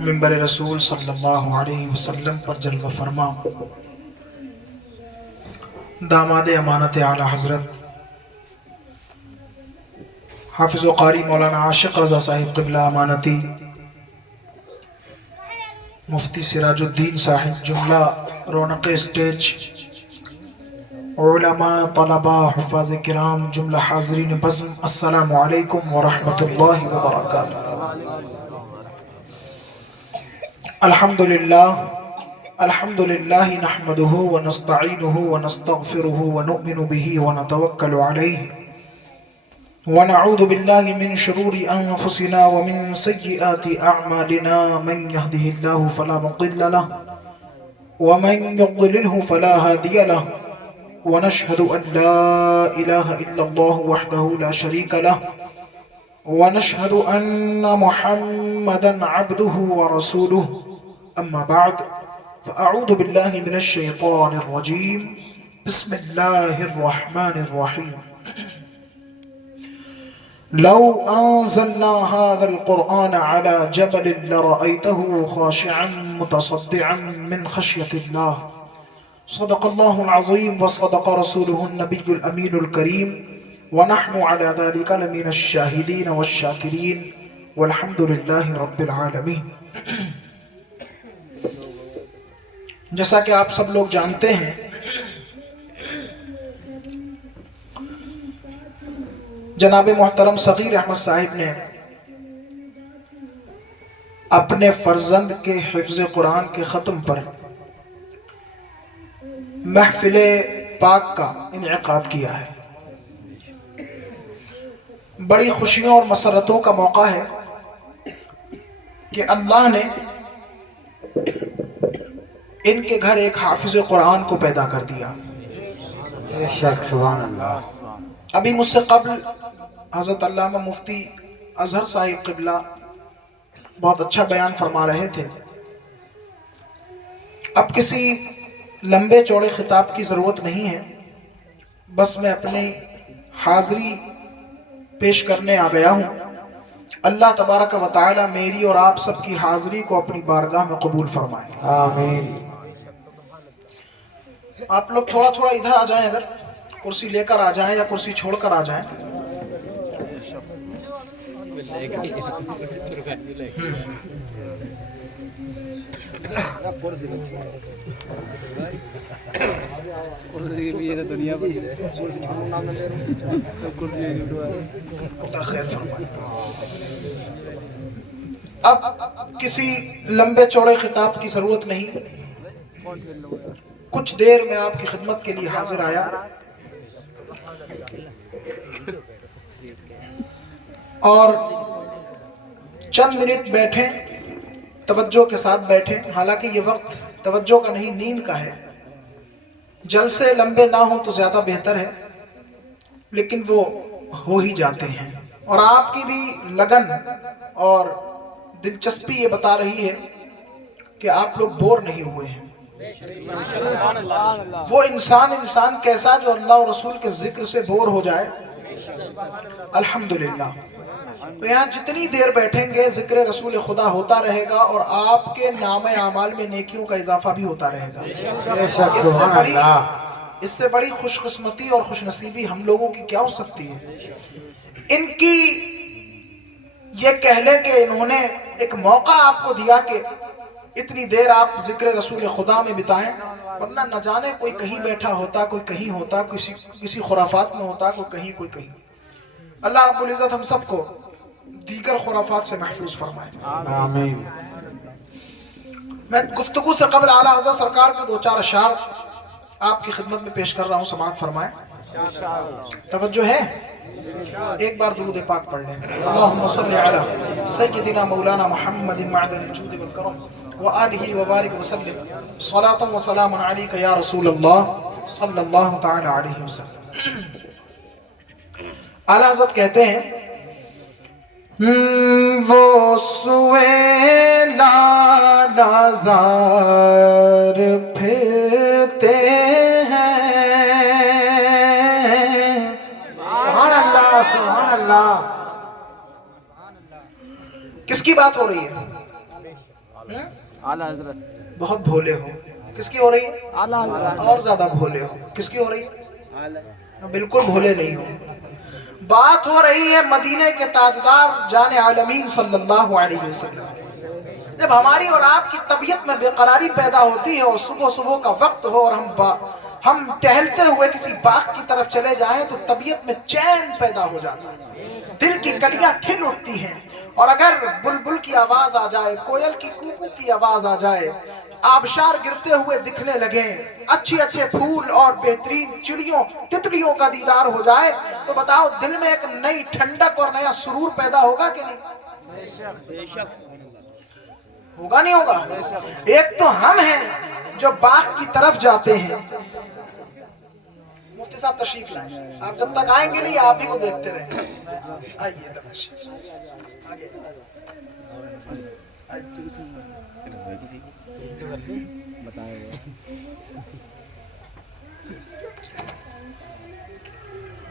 منبر رسول صلی اللہ علیہ وسلم پر جلوہ فرما داماد امانت اعلی حضرت حافظ و قاری مولانا عاشق رضا صاحب قبلہ امانتی، مفتی سراج الدین صاحب جملہ، رونق اسٹیج، علماء، طلباء، حفاظ کرام، جملہ حاضرین بزم، السلام علیکم ورحمۃ اللہ وبرکاتہ۔ الحمدللہ نحمده ونستعینه ونستغفره ونؤمن به ونتوکل علیہ ونعوذ باللہ من شرور انفسنا ومن سیئات اعمالنا، من يهده اللہ فلا مضل له ومن يضلله فلا هادی له، ونشهد أن لا إله إلا الله وحده لا شريك له، ونشهد أن محمدا عبده ورسوله، أما بعد فأعوذ بالله من الشيطان الرجيم، بسم الله الرحمن الرحيم. لو أنزلنا هذا القرآن على جبل لرأيته خاشعا متصدعا من خشية الله، صدق الله العظيم وصدق رسوله النبي الأمين الكريم، ونحن على ذلك لمن الشاهدين والشاكرين، والحمد لله رب العالمين. جیسا کہ آپ سب لوگ جانتے ہیں، جناب محترم صغیر احمد صاحب نے اپنے فرزند کے حفظ قرآن کے ختم پر محفل پاک کا انعقاد کیا ہے۔ بڑی خوشیوں اور مسرتوں کا موقع ہے کہ اللہ نے ان کے گھر ایک حافظ قرآن کو پیدا کر دیا۔ سبحان اللہ۔ ابھی مجھ سے قبل حضرت علامہ مفتی اظہر صاحب قبلہ بہت اچھا بیان فرما رہے تھے۔ اب کسی لمبے چوڑے خطاب کی ضرورت نہیں ہے، بس میں اپنی حاضری پیش کرنے آ گیا ہوں۔ اللہ تبارک و تعالی میری اور آپ سب کی حاضری کو اپنی بارگاہ میں قبول فرمائے۔ آمین۔ آپ لوگ تھوڑا تھوڑا ادھر آ جائیں، اگر کرسی لے کر آ جائیں یا کرسی چھوڑ کر آ جائیں۔ اب کسی لمبے چوڑے خطاب کی ضرورت نہیں، کچھ دیر میں آپ کی خدمت کے لیے حاضر آیا اور چند منٹ بیٹھیں، توجہ کے ساتھ بیٹھیں۔ حالانکہ یہ وقت توجہ کا نہیں، نیند کا ہے۔ جلسے لمبے نہ ہوں تو زیادہ بہتر ہے، لیکن وہ ہو ہی جاتے ہیں، اور آپ کی بھی لگن اور دلچسپی یہ بتا رہی ہے کہ آپ لوگ بور نہیں ہوئے ہیں۔ وہ انسان کیسا جو اللہ اور رسول کے ذکر سے بور ہو جائے؟ الحمدللہ۔ تو یہاں جتنی دیر بیٹھیں گے ذکر رسول خدا ہوتا رہے گا، اور آپ کے نام اعمال میں نیکیوں کا اضافہ بھی ہوتا رہے گا۔ اس سے بڑی خوش قسمتی اور خوش نصیبی ہم لوگوں کی کیا ہو سکتی ہے؟ ان کی یہ کہہ لیں کہ انہوں نے ایک موقع آپ کو دیا کہ اتنی دیر آپ ذکر رسول خدا میں بتائیں، ورنہ نہ جانے کوئی کہیں بیٹھا ہوتا، کوئی کہیں ہوتا، کسی خرافات میں ہوتا، کوئی کہیں کوئی کہیں۔ اللہ رب العزت ہم سب کو دیگر خرافات سے محفوظ فرمائے۔ آمین۔ میں گفتگو سے قبل اعلیٰ حضرت سرکار کے دو چار اشعار آپ کی خدمت میں پیش کر رہا ہوں، سماعت فرمائیں۔ توجہ ہے؟ ایک بار درود پاک پڑھ لیں۔ اللہم صلی علی سیدنا مولانا محمد معدن الجود والکرم وآلہ وبارک وسلم، صلاة و سلام علیک یا رسول اللہ صلی اللہ تعالی علیہ وسلم۔ اعلیٰ حضرت کہتے ہیں، وہ سویلا نظر پھرتے ہیں۔ سبحان اللہ، سبحان اللہ۔ کس کی بات ہو رہی ہے؟ आला हजरत बहुत भोले हो। किसकी हो रही है? आला हजरत और ज्यादा भोले हो। किसकी हो रही है? बिल्कुल भोले नहीं हो। बात हो रही है मदीने के ताजदार जाने आलमीन सल्लल्लाहु अलैहि वसल्लम। जब हमारी और आपकी तबीयत में बेकरारी पैदा होती है और सुबह सुबह का वक्त हो और हम टहलते हुए किसी बाग की तरफ चले जाएं तो तबीयत में चैन पैदा हो जाता है, दिल की कलियां खिल उठती हैं। और अगर बुलबुल की आवाज आ जाए, कोयल की कूकू की आवाज आ जाए, आबशार गिरते हुए दिखने लगे, अच्छे अच्छे फूल और बेहतरीन चिड़ियों तितलियों का दीदार हो जाए, तो बताओ दिल में एक नई ठंडक और नया सुरूर पैदा होगा कि नहीं? होगा नहीं होगा? एक तो हम हैं जो बाग की तरफ जाते हैं। मुफ्ती साहब तशरीफ लाए, आप जब तक आएंगे नहीं आप ही को देखते रहेंगे। आइए आगे।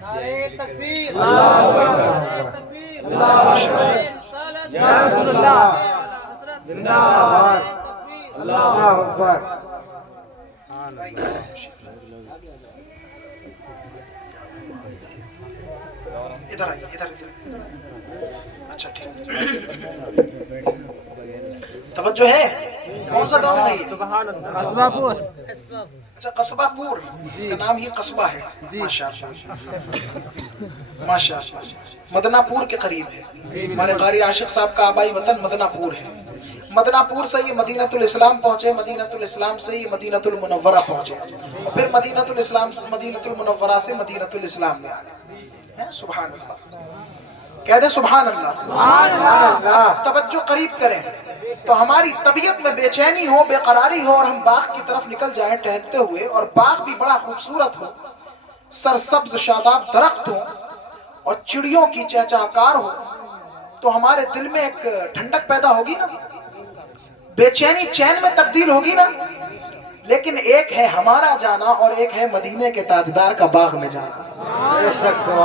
नारे तकबीर या रसूलुल्लाह जिंदाबाद अल्लाहु अकबर। इधर आइए, इधर। अच्छा ठीक, तवज्जो है। कौन सा गाँव है? कस्बापुर। अच्छा कस्बापुर, इसका नाम ही कस्बा है। माशाअल्लाह माशाअल्लाह। मदनापुर के करीब है। हमारे कारी आशिक साहब का आबाई वतन मदनापुर है। मदनापुर से ये मदीनतुल इस्लाम पहुंचे, मदीनतुल इस्लाम से ये मदीनतुल मुनव्वरा पहुंचे, और फिर मदीनतुल इस्लाम मदीनतुल मुनव्वरा से मदीनतुल इस्लाम में आ गए। सुभान अल्लाह, कह दे सुभान अल्लाह। तवज्जो करीब करें तो हमारी तबीयत में बेचैनी हो, बेकरारी हो और हम बाग की तरफ निकल जाएं टहलते हुए, और बाग भी बड़ा खूबसूरत हो, सरसब्ज शादाब दरख्त हो और चिड़ियों की चहचहाकार हो, तो हमारे दिल में एक ठंडक पैदा होगी ना, बेचैनी चैन में तब्दील होगी ना। लेकिन एक है हमारा जाना और एक है मदीने के ताजदार का बाग में जाना।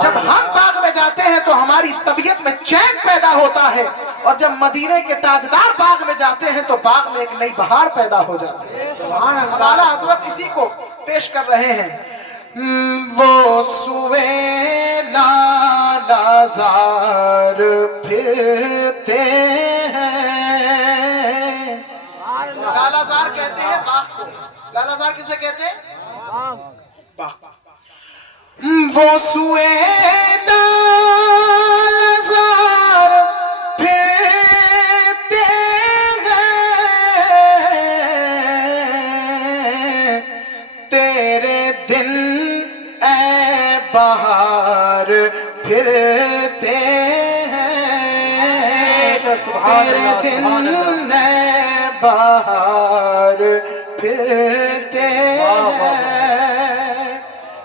जब हम बाग में जाते हैं तो हमारी तबीयत में चैन पैदा होता है, और जब मदीने के ताजदार बाग में जाते हैं तो बाग में एक नई बहार पैदा हो जाती है। आला हजरत इसी को पेश कर रहे हैं। वो सुवेला लाजार फिरते हैं। लालाजार कहते हैं बाग को। लालाजार किसे कहते हैं? बाग। वो सुवेला लाजार फिरते हैं, तेरे दिन ए बहार फिरते हैं, तेरे दिन ए बहार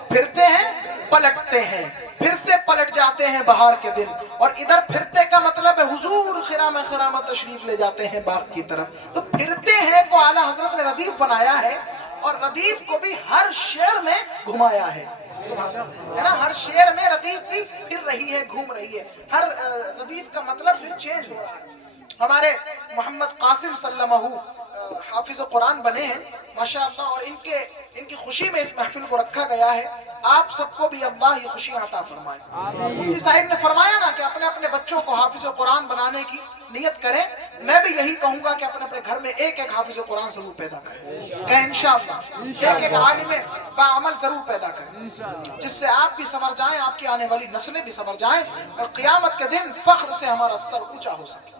फिरते हैं, पलटते हैं, फिर से पलट जाते हैं बहार के दिन। और इधर फिरते का मतलब है हुजूर खिरामत तशरीफ ले जाते हैं बाग की तरफ। तो फिरते हैं को आला हजरत ने रदीफ बनाया है, और रदीफ को भी हर शेर में घुमाया है ना। हर शेर में रदीफ भी फिर रही है, घूम रही है। हर रदीफ का मतलब फिर चेंज हो रहा है। हमारे मोहम्मद कासिम सल्लमहू हाफिज कुरान बने हैं माशाअल्लाह, और इनकी खुशी में इस महफिल को रखा गया है। आप सबको भी अल्लाह ये खुशियां अता फरमाए। मुफ्ती साहिब ने फरमाया ना कि अपने अपने बच्चों को हाफिज कुरान बनाने की नियत करें। मैं भी यही कहूंगा कि अपने अपने घर में एक एक हाफिज कुरान जरूर पैदा करें, इंशाअल्लाह एक एक आलिम बाअमल जरूर पैदा करें, जिससे आप भी संवर जाएं, आपकी आने वाली नस्लें भी संवर जाएं, और क़यामत के दिन फख्र से हमारा सर ऊंचा हो सके।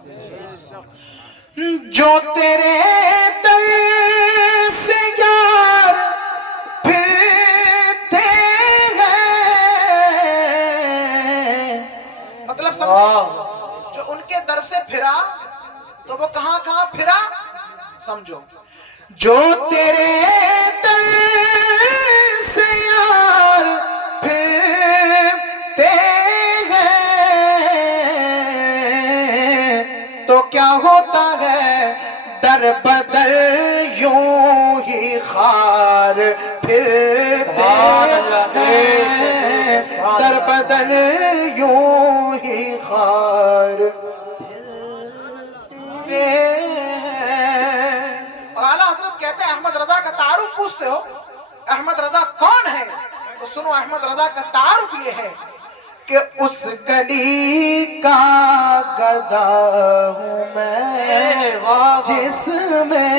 जो तेरे दर से यार फिरते हैं, मतलब समझे, जो उनके दर से फिरा तो वो कहां कहां फिरा, समझो। जो तेरे दर से यार फिरते हैं, तो क्या होता है दर बदर यूं ही खार फिरते हैं, दर बदर यूं ही खार फिरते हैं। पूछते हो अहमद रजा कौन है, तो सुनो अहमद रजा का तारुफ ये है कि उस गली का गदा हूँ मैं जिसमें,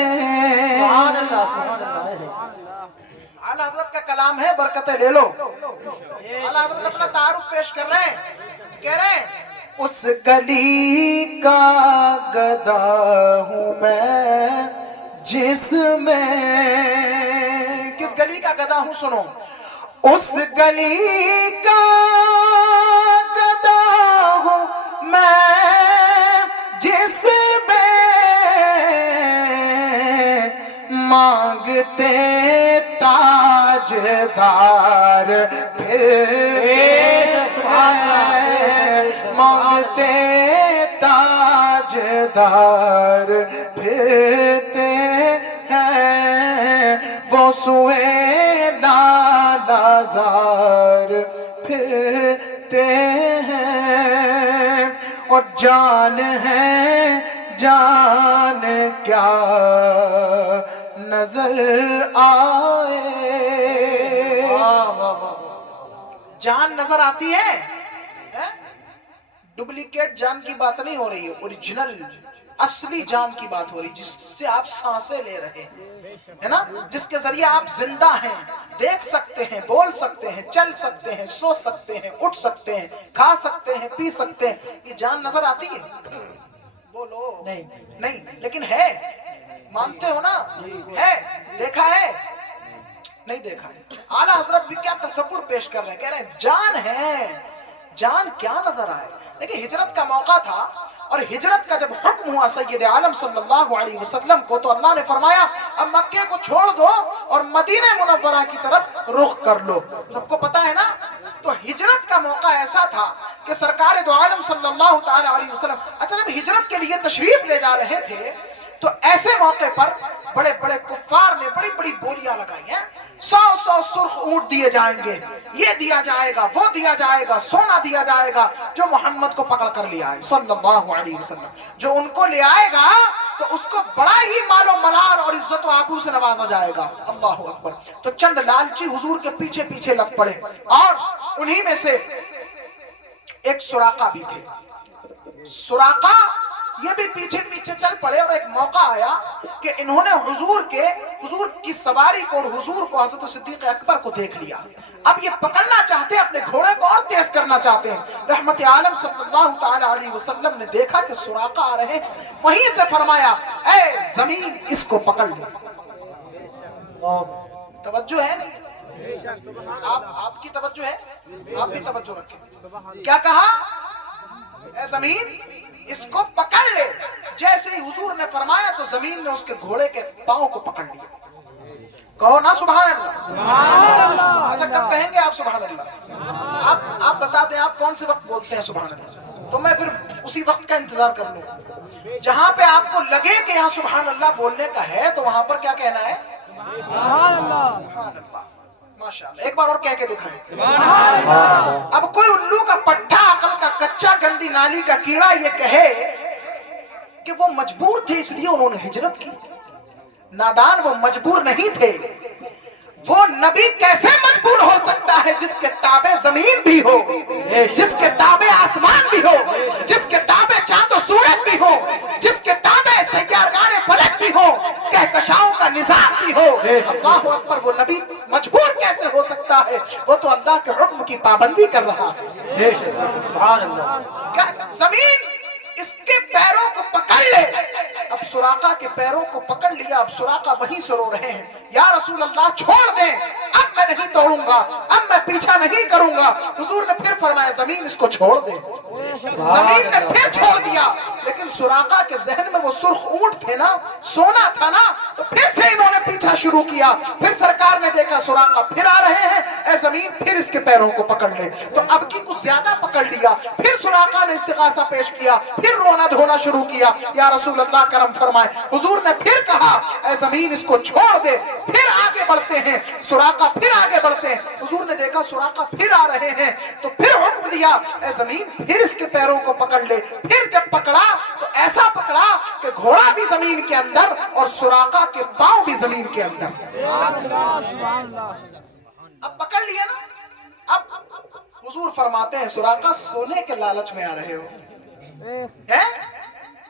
आला हजरत का कलाम है, बरकतें ले लो। आला हजरत अपना तारुफ पेश कर रहे हैं, कह रहे हैं उस गली का गदा हूँ मैं जिसमें, किस गली का गदा हूँ सुनो, उस गली का गदा हूँ मैं जिसमें मांगते ताजदार फिरते हैं, मांगते ताजदार फिरते हैं, वो सुए नाजार फिरते हैं, और जान है जान क्या नजर आए, जान नजर आती है? डुप्लीकेट जान की बात नहीं हो रही है, ओरिजिनल असली जान की बात हो रही, जिससे आप सांसें ले रहे हैं, है ना, जिसके जरिए आप जिंदा हैं, देख सकते हैं, बोल सकते हैं, चल सकते हैं, सो सकते हैं, उठ सकते हैं, खा सकते हैं, पी सकते हैं, ये जान नजर आती है? बोलो नहीं, लेकिन है, मानते हो ना? है, देखा है? नहीं देखा है। आला हजरत भी क्या तसव्वुर पेश कर रहे हैं, कह रहे हैं जान है, जान क्या नजर आए। देखिए हिजरत का मौका था, और हिजरत का जब हुक्म हुआ सैयद आलम सल्लल्लाहु अलैहि वसल्लम को, तो अल्लाह ने फरमाया अब मक्के को छोड़ दो और मदीने मुनव्वरा की तरफ रुख कर लो। सबको पता है ना, तो हिजरत का मौका ऐसा था कि सरकार दो आलम सल्लल्लाहु ताला अलैहि वसल्लम, अच्छा जब हिजरत के लिए तशरीफ ले जा रहे थे, तो ऐसे मौके पर बड़े बड़े कुफ्फार ने बड़ी बड़ी बोलियां लगाई हैं, 100 सुर्ख ऊंट दिए जाएंगे, ये दिया जाएगा, वो दिया जाएगा, सोना दिया जाएगा, जो मोहम्मद को पकड़ कर ले आए सल्लल्लाहु अलैहि वसल्लम, जो उनको ले आएगा तो उसको बड़ा ही मालो मलाल और इज्जत व आबरू से नवाजा जाएगा। अल्लाहु अकबर। तो चंद लालची हुजूर के पीछे पीछे लग पड़े, और उन्हीं में से एक सुराका भी थे। सुराका ये भी पीछे पीछे चल पड़े, और एक मौका आया कि इन्होंने हुजूर की सवारी को और हुजूर को, हज़रत सिद्दीक़ अकबर को देख लिया। अब ये पकड़ना चाहते हैं, अपने घोड़े को और तेज करना चाहते हैं। रहमत आलम सल्लल्लाहु ताला अलैहि वसल्लम ने देखा कि सुराका आ रहे हैं, वहीं से फरमाया ए जमीन इसको पकड़ ले। तवज्जो है नहीं? आपकी तवज्जो है, आप भी तवज्जो रखें। क्या कहा? ए जमीन इसको पकड़ ले। जैसे ही हुजूर ने फरमाया तो जमीन ने उसके घोड़े के पांव को पकड़ लिया। कहो ना सुभान अल्लाह। अच्छा कब कहेंगे आप सुभान अल्लाह? आप बता दें आप कौन से वक्त बोलते हैं सुभान अल्लाह, तो मैं फिर उसी वक्त का इंतजार कर लूं। जहां पे आपको लगे कि यहाँ सुभान अल्लाह बोलने का है, तो वहां पर क्या कहना है? सुभान अल्लाह। माशाअल्लाह। एक बार और कह के दिखाएं। अब कोई उल्लू का पट्टा, अकल का कच्चा, गंदी नाली का कीड़ा ये कहे कि वो मजबूर थे इसलिए उन्होंने हिजरत की। नादान, वो मजबूर नहीं थे। वो नबी कैसे मजबूर हो सकता है जिसके ताबे जमीन भी हो, जिसके ताबे आसमान भी हो, जिसके ताबे चांद और सूरज भी हो, जिसके ताबे सैयारगाने फलक भी हो, कहकशाओं का निजाम भी हो। अल्लाहु अकबर। वो नबी मजबूर कैसे हो सकता है? वो तो अल्लाह के हुक्म की पाबंदी कर रहा है। जमीन इसके पैरों को पकड़ ले। अब सुराका के पैरों को पकड़ लिया। अब सुराका वहीं से रो रहे हैं, या रसूल अल्लाह छोड़ दें, अब मैं नहीं तोड़ूंगा, अब मैं पीछा नहीं करूंगा। हुजूर ने फिर फरमाया जमीन इसको छोड़ दे। जमीन ने फिर छोड़ दिया, लेकिन सुराका के जहन में वो सुर्ख ऊंट थे ना, सोना था ना, तो फिर से इन्होंने पीछा शुरू किया। फिर सरकार ने देखा सुराका फिर आ रहे हैं, ऐ जमीन फिर इसके पैरों को पकड़ ले। तो अब की कुछ ज्यादा पकड़ लिया। फिर सुराका ने इस्तिगासा पेश किया, फिर रोना धोना शुरू किया, या रसूल अल्लाह करम फरमाए। हुजूर ने फिर कहा ऐ जमीन इसको छोड़ दे। फिर आगे बढ़ते हैं, सुराका फिर आगे बढ़ते हैं। हुजूर ने देखा सुराका फिर आ रहे हैं, तो फिर हुक्म दिया ऐ जमीन फिर इसके पैरों को पकड़ ले। फिर जब पकड़ा तो ऐसा पकड़ा कि घोड़ा भी जमीन के अंदर और सुराका के पांव भी जमीन के अंदर। सुभान अल्लाह। अब पकड़ लिया ना। अब हुजूर फरमाते हैं सुराका सोने के लालच में आ रहे हो हैं?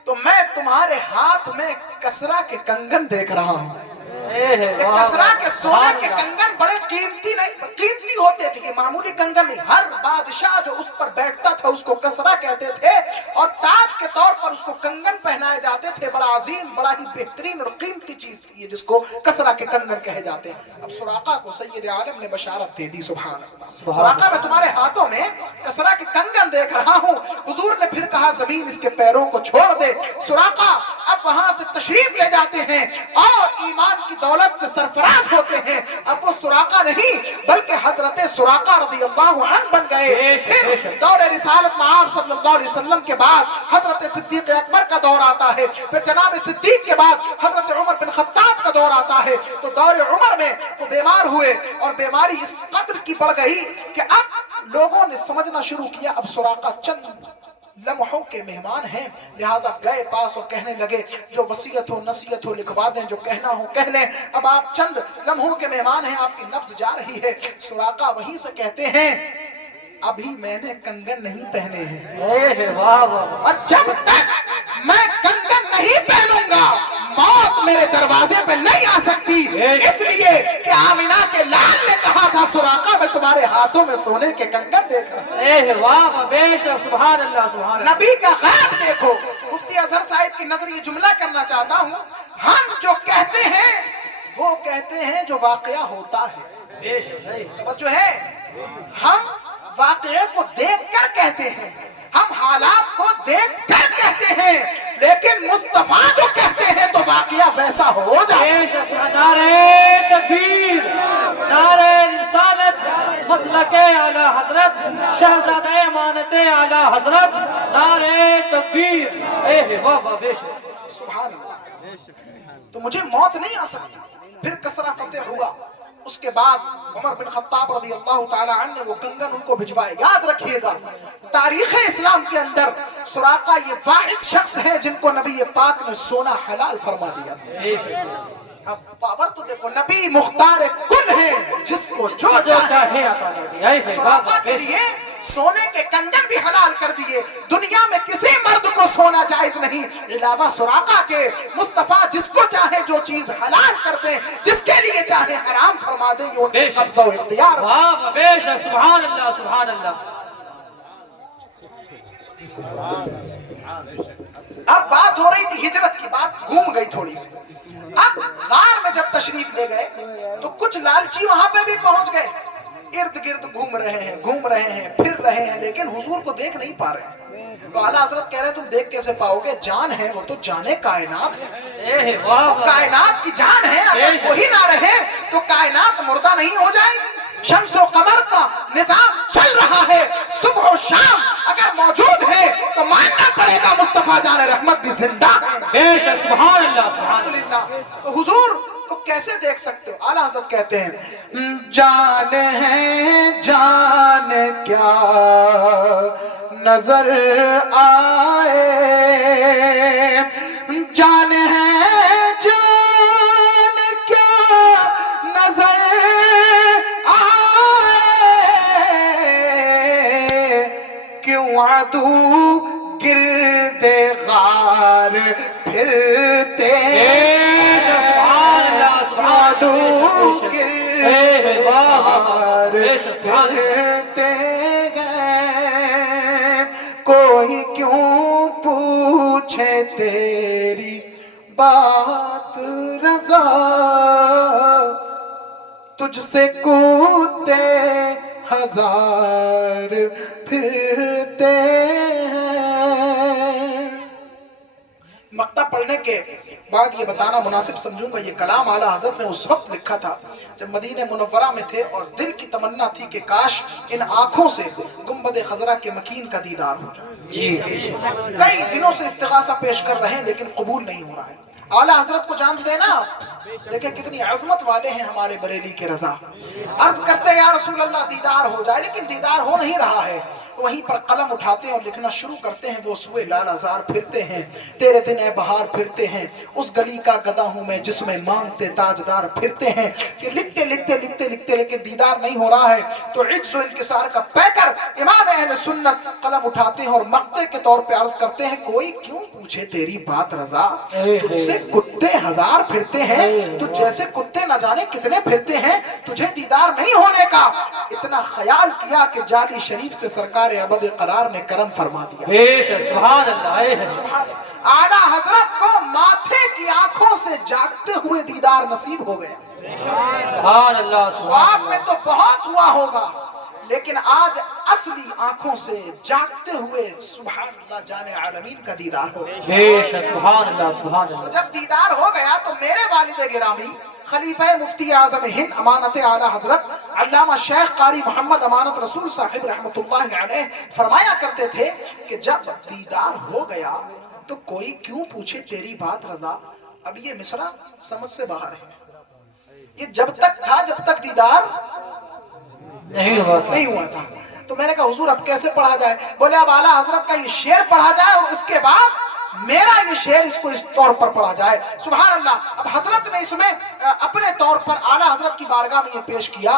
तो मैं तुम्हारे हाथ में कसरा के कंगन देख रहा हूं। कि कसरा के सोने के कंगन बड़े कीमती नहीं, कीमती होते थे कि मामूली कंगन नहीं। हर बादशाह जो उस पर बैठता था उसको कसरा कहते थे और ताज के तौर पर उसको कंगन पहनाए जाते थे। बड़ा अजीम, बड़ा ही बेहतरीन और कीमती चीज थी जिसको कसरा के कंगन कहे जाते हैं। अब सुराका को सैयद आलम ने बशारत दे दी, सुभान अल्लाह। सुराका मैं तुम्हारे हाथों में कसरा के कंगन देख रहा हूं। हुजूर ने फिर कहा जमीन इसके पैरों को छोड़ दे। सुराका अब वहां से तशरीफ ले जाते हैं और ईमान की दौलत से सरफराज होते हैं। अब वो सुराका नहीं बल्कि हजरत सुराका रज़ियल्लाहु अन्हु बन गए। फिर दौर रिसालत में आप सल्लल्लाहु अलैहि वसल्लम के बाद हजरत सिद्दीक अकबर का दौर आता है। फिर जनाब सिद्दीक के बाद हजरत उमर बिन खत्ताब का दौर आता है। तो दौर उमर में वो बीमार हुए और बीमारी इस कदर की बढ़ गई कि अब लोगों ने समझना शुरू किया अब सुराका चंद लम्हों के मेहमान हैं। लिहाजा गए पास और कहने लगे जो वसीयत हो नसीहत हो लिखवा दें, जो कहना हो कह लें। अब आप चंद लम्हों के मेहमान हैं, आपकी नब्ज जा रही है। सुराका वहीं से कहते हैं अभी मैंने कंगन नहीं पहने हैं और जब तक मैं कंगन नहीं पहनूंगा मौत मेरे दरवाजे पे नहीं आ सकती। इसलिए कि आमिना के लाल ने कहा था सुराका मैं तुम्हारे हाथों में सोने के कंगन देख रहा हूं। नबी का गैब देखो। मुफ्ती अजहर साहिब की नजर ये जुमला करना चाहता हूं, हम जो कहते हैं वो कहते हैं जो वाकया होता है। जो है हम वाकये को देखकर कहते हैं, हम हालात को देखकर कहते हैं, लेकिन मुस्तफा जो कहते हैं तो वाकया वैसा हो जाए। नारे तकबीर, नारे रिसालत, मसलके आला हजरत, शहजादे अमानते आला हजरत, नारे तकबीर। वाह वाह बेशक सुभान अल्लाह। तो मुझे मौत नहीं आ सकती। फिर कसरा फतेह हुआ। उसके बाद उमर बिन खत्ताब रज़ियल्लाहु ताला अन्हु ने वो कंगन उनको भिजवाए। याद रखिएगा तारीख इस्लाम के अंदर सुराका ये वाहिद शख्स है जिनको नबी पाक ने सोना हलाल फरमा दिया। अब पावर तो देखो, नबी मुख्तार कुल है जिसको जो चाहे सुराका के लिए सोने के कंगन भी हलाल कर दिए। दुनिया में किसी मर्द को सोना जायज नहीं अलावा सुराका के। मुस्तफा जिसको चाहे जो चीज हलाल कर दे, जिसके लिए चाहे हराम फरमा दे, ये उनके कब्ज़ा और इख्तियार। वाह बेशक सुभान अल्लाह सुभान अल्लाह। अब बात हो रही थी हिजरत की, बात घूम गई थोड़ी सी। अब गार में जब तशरीफ ले गए तो कुछ लालची वहां पे भी पहुंच गए। इर्द गिर्द घूम रहे हैं फिर रहे हैं, लेकिन हुजूर को देख नहीं पा रहे। तो आला हजरत कह रहे हैं तुम देख कैसे पाओगे, जान है वो तो जाने कायनात है। कायनात की जान है, अगर वही ना रहे तो कायनात मुर्दा नहीं हो जाएगी। शम्सो कमर का निजाम चल रहा है, सुबह और शाम अगर मौजूद है तो मानना पड़ेगा मुस्तफा जान रहमत भी जिंदा है। बेशक सुभान अल्लाह सुभान अल्हम्दुलिल्लाह। तो हुजूर को कैसे देख सकते हो? आला हज़रत कहते हैं जान है जान क्या नजर आए, जान है जान क्या नजर आए, क्यों आदू गिरदे गार फिरते फिरते गए, कोई क्यों पूछे तेरी बात रज़ा, तुझसे कूदते हजार फिरते हैं। मक्ता पढ़ने के बाद ये बताना मुनासिब समझूंगा, ये कलाम आला हज़रत ने उस वक्त लिखा था जब मदीने मुनव्वरा में थे और दिल की तमन्ना थी कि काश इन आंखों से गुंबद खजरा के मकीन का दीदार हो जाए। कई दिनों से इस्तिगासा पेश कर रहे हैं लेकिन कबूल नहीं हो रहा है। आला हजरत को जानते हैं ना, देखें कितनी अजमत वाले हैं हमारे बरेली के रजा। अर्ज करते या रसूल अल्लाह दीदार हो जाए, लेकिन दीदार हो नहीं रहा है। वहीं पर कलम उठाते हैं और लिखना शुरू करते हैं। वो सुए लालाजार फिरते हैं, तेरे दिन ए बहार फिरते हैं, उस गली का गदा हूं मैं जिसमें मांगते ताजदार फिरते हैं। कि लिखते लिखते लिखते लिखते लेकिन दीदार नहीं हो रहा है, तो इज्ज़ व इंकिसार का पैकर इमाम अहले सुन्नत कलम उठाते हैं और मक्ते के तौर पे अर्ज करते हैं, कोई क्यों पूछे तेरी बात रजा, तुझसे कुत्ते हजार फिरते हैं, तुझ जैसे कुत्ते न जाने कितने फिरते हैं, तुझे दीदार नहीं होने का इतना ख्याल किया कि जाली शरीफ से सरकार अबद करार ने करम फरमा दिया। बेशक सुभान अल्लाह। आला हजरत को माथे की आंखों से जागते हुए दीदार नसीब हो गया। सुभान अल्लाह सुभान ख्वाब में तो बहुत हुआ होगा, लेकिन आज असली आंखों से जागते हुए सुभान अल्लाह जाने आलमीन का दीदार हो गया। बेशक सुभान अल्लाह सुभान तो अल्लाह। जब दीदार हो गया तो मेरे वालिद गिरामी खलीफा मुफ्ती आजम हिंद अमानत आला हजरत अल्लामा शेख कारी मोहम्मद अमानत रसूल साहिब रहमतुल्लाह अलैह फरमाया करते थे कि जब दीदार हो गया तो कोई क्यों पूछे तेरी बात रजा। अब ये मिसरा समझ से बाहर है। ये जब तक था जब तक दीदार नहीं हुआ था। तो मैंने कहा हुजूर अब कैसे पढ़ा जाए? बोले अब आला हजरत का ये शेर पढ़ा जाए और इसके बाद मेरा ये शेर इसको इस तौर पर पढ़ा जाए। सुभान अल्लाह। अब हजरत ने इसमें अपने तौर पर आला हजरत की बारगाह में ये पेश किया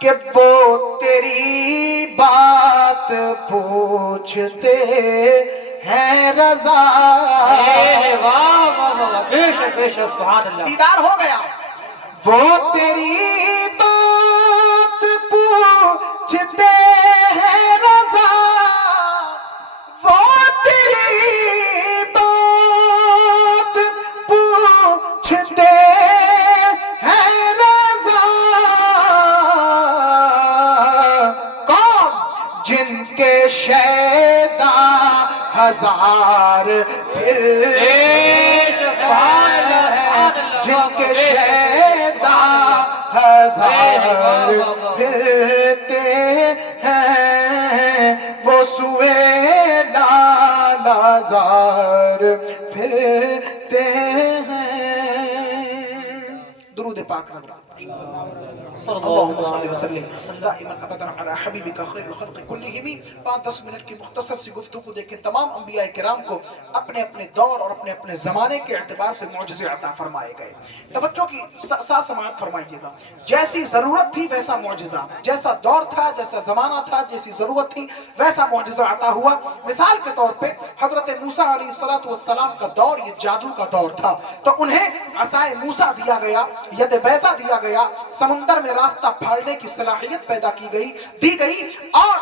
कि वो तेरी बात पूछते हैं रजा। वाह वाह वाह। बेशक बेशक सुभान अल्लाह। दीदार हो गया, वो तेरी बात पूछते हैं रजा, वो तेरी बात पूछते हैं रजा। कौन? जिनके शैदा हजार फिर, जिनके शैदा हजार फिरते हैं, वो सुए लालाजार फिरते हैं। दुरूद पाक नजर اللهم صل وسلم دائما ابدا على حبیبک خیر الخلق کلہم۔ 5-10 منٹ کی مختصر سی گفتگو دیکھیں تمام انبیاء کرام کو اپنے اپنے دور اور اپنے اپنے زمانے کے اعتبار سے معجزے عطا فرمائے گئے۔ توجہ کی ساتھ سماعت فرمائیے گا، جیسی ضرورت تھی ویسا معجزہ، جیسا دور تھا جیسا زمانہ تھا جیسی ضرورت تھی ویسا معجزہ عطا ہوا۔ مثال کے طور پہ حضرت موسیٰ علیہ السلام کا دور یہ جادو کا دور تھا، تو انہیں عصائے موسیٰ دیا گیا، ید بیضا دیا گیا، سمندر میں راستہ پھاڑنے کی صلاحیت پیدا کی گئی دی گئی، اور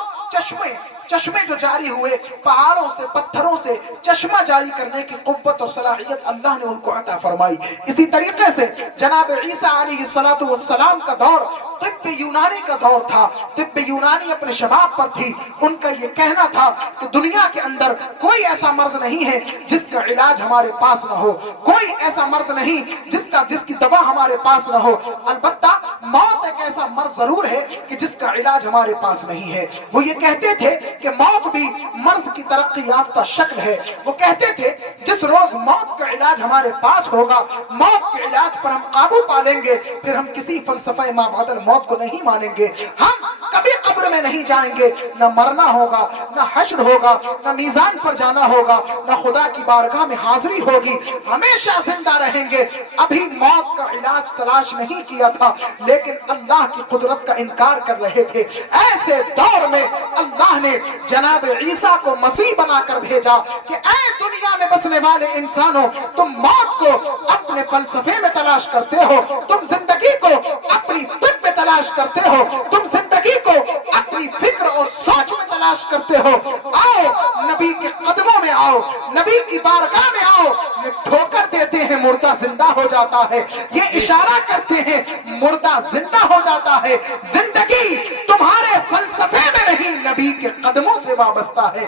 چشمے جو جاری ہوئے، پہاڑوں سے پتھروں سے چشمہ جاری کرنے کی قوت اور صلاحیت اللہ نے ان کو عطا فرمائی۔ اسی طریقے سے جناب عیسیٰ علیہ السلام کا دور طب یونانی کا دور تھا۔ طب یونانی اپنے شباب پر تھی، ان کا یہ کہنا تھا کہ دنیا کے اندر کوئی ایسا مرض نہیں ہے جس کا علاج ہمارے پاس نہ ہو، کوئی ایسا مرض نہیں جس کی دوا ہمارے پاس نہ ہو، البتہ موت ایک ایسا مرض ضرور ہے کہ جس کا علاج ہمارے پاس نہیں ہے۔ وہ یہ کہتے تھے کہ موت بھی مرض کی ترقی یافتہ شکل ہے۔ وہ کہتے تھے جس روز موت کا علاج ہمارے پاس ہوگا، موت کے علاج پر ہم قابو پا لیں گے، پھر ہم کسی فلسفہ ما بعد الموت کو نہیں مانیں گے، ہم کبھی قبر میں نہیں جائیں گے، نہ مرنا ہوگا، نہ حشر ہوگا، نہ میزان پر جانا ہوگا، نہ خدا کی بارگاہ میں حاضری ہوگی، ہمیشہ زندہ رہیں گے۔ ابھی موت کا علاج تلاش نہیں کیا تھا، لیکن اللہ کی قدرت کا انکار کر رہے تھے۔ ایسے دور میں اللہ نے جناب عیسیٰ کو مسیح بنا کر بھیجا کہ اے دنیا میں بسنے والے انسانوں، تم موت کو اپنے فلسفے میں تلاش کرتے ہو، تم زندگی کو اپنی طب میں تلاش کرتے ہو، تم زندگی کو اپنی فکر اور سوچ میں تلاش کرتے ہو، آؤ نبی کے قدموں میں آؤ، نبی کی بارگاہ میں آؤ۔ یہ ٹھوکر دیتے ہیں مردہ زندہ ہو جاتا ہے، یہ اشارہ کرتے ہیں مردہ زندہ ہو جاتا ہے۔ زندگی تمہارے فلسفے میں نہیں، نبی کے قدموں سے وابستہ ہے۔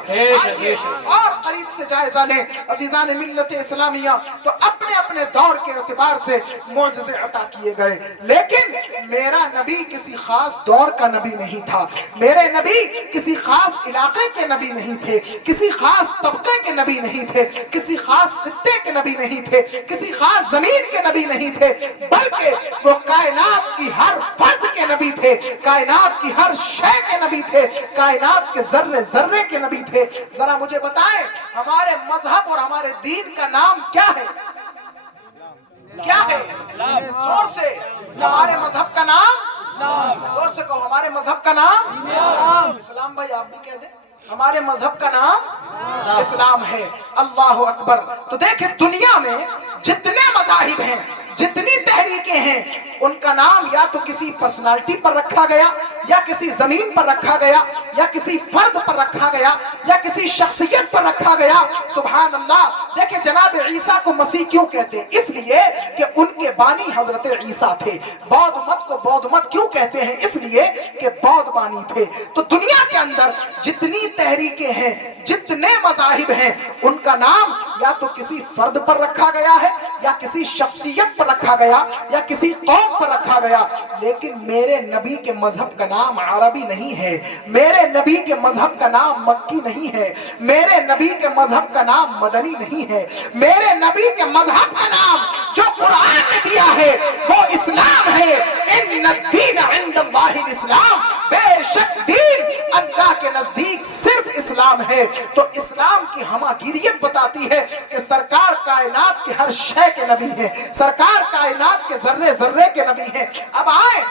اور قریب سے جائزہ لیں عزیزان ملت اسلامیہ، تو اپنے اپنے دور کے اعتبار سے معجزے عطا کیے گئے، لیکن میرا نبی کسی خاص دور کا نبی نہیں تھا، میرے نبی کسی خاص علاقے کے نبی نہیں تھے، کسی خاص طبقے کے نبی نہیں تھے، کسی خاص خطے کے نبی نہیں تھے، کسی خاص زمین کے نبی نہیں تھے، بلکہ وہ کائنات کی ہر فرد کے نبی تھے، کائنات کی ہر شے کے نبی تھے، کائنات کے ذرے ذرے کے نبی تھے۔ ذرا مجھے بتائیں ہمارے مذہب اور ہمارے دین کا نام کیا ہے؟ کیا ہے؟ زور سے، ہمارے مذہب کا نام، زور سے کہو، ہمارے مذہب کا نام اسلام۔ بھائی آپ بھی کہہ دیں، ہمارے مذہب کا نام اسلام ہے۔ اللہ اکبر۔ تو دیکھیں دنیا میں جتنے مذاہب ہیں، جتنی تحریکیں ہیں، ان کا نام یا تو کسی پرسنالٹی پر رکھا گیا، یا کسی زمین پر رکھا گیا، یا کسی فرد پر رکھا گیا، یا کسی شخصیت پر رکھا گیا۔ سبحان اللہ۔ دیکھیں جناب عیسیٰ کو مسیح کیوں کہتے ہیں؟ اس لیے کہ ان کے بانی حضرت عیسیٰ تھے۔ بودھ مت کو بودھ مت کیوں کہتے ہیں؟ اس لیے کہ بودھ بانی تھے۔ تو دنیا کے اندر جتنی تحریکیں ہیں، جتنے مذاہب ہیں، ان کا نام یا تو کسی فرد پر رکھا گیا ہے، یا کسی شخصیت پر رکھا گیا، یا کسی قوم پر رکھا گیا، لیکن میرے نبی کے مذہب کا نام عربی نہیں ہے، میرے نبی کے مذہب کا نام مکی نہیں ہے، میرے نبی کے مذہب کا نام مدنی نہیں ہے، میرے نبی کے مذہب کا نام جو قرآن نے دیا ہے وہ اسلام ہے۔ ان الدین عند اللہ الاسلام، بے شک دین اللہ کے نزدیک صرف اسلام ہے۔ تو اسلام کی ہماگیریت بتاتی ہے کہ سرکار کائنات کے ہر شے کے نبی ہیں، سرکار کائنات کے ذرے ذرے کے نبی ہیں۔ اب آئیں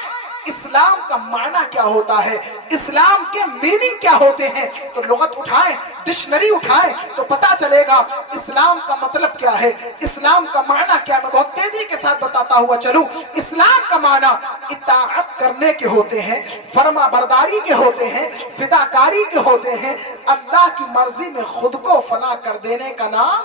اسلام کا معنی کیا ہوتا ہے، اسلام کے میننگ کیا ہوتے ہیں؟ تو لغت اٹھائیں، ڈکشنری اٹھائیں تو پتا چلے گا اسلام کا مطلب کیا ہے، اسلام کا معنی کیا ہے۔ میں بہت تیزی کے ساتھ بتاتا ہوا چلوں۔ اسلام کا معنی اطاعت کرنے کے ہوتے ہیں، فرما برداری کے ہوتے ہیں، فداکاری کے ہوتے ہیں، اللہ کی مرضی میں خود کو فنا کر دینے کا نام